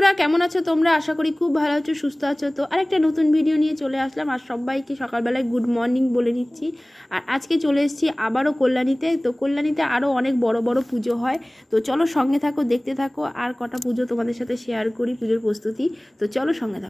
বন্ধুরা কেমন আছো তোমরা? আশা করি খুব ভালো আছো, সুস্থ আছো। তো আরেকটা নতুন ভিডিও নিয়ে চলে আসলাম। আর সবাইকে সকালবেলায় গুড মর্নিং বলে নিচ্ছি। আর আজকে চলে এসেছি আবারও কল্যাণীতে। তো কল্যাণীতে আরও অনেক বড় বড় পুজো হয়। তো চলো সঙ্গে থাকো, দেখতে থাকো, আর কটা পুজো তোমাদের সাথে শেয়ার করি, পুজোর প্রস্তুতি। তো চলো সঙ্গে থাকো।